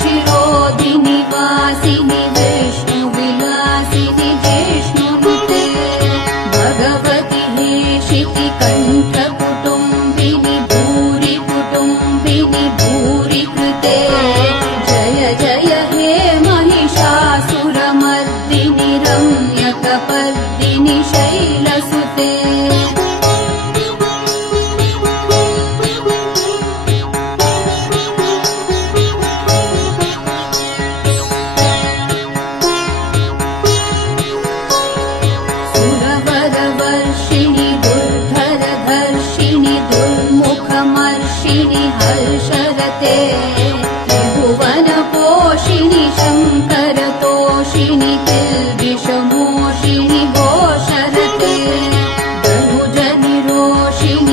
शिरोधिनि वासिनि विष्णुविलासिनि जिष्णुनुते भगवति हेशिति कण्ठकुटुम्बिनि भूरि कुटुम्बिनि भूरि कृते जय जय हे महिषासुरमर्दिनि रम्यकपर्दिनि शैलसुते सुरवरवर्षिणि दुर्धरधर्षिणि दुर्मुखमर्षिणि हर्षरते त्रिभुवनपोषिणि शङ्करतोषिणि किल्बिषमोषिणि घोषरते धनुजनिरोषिणि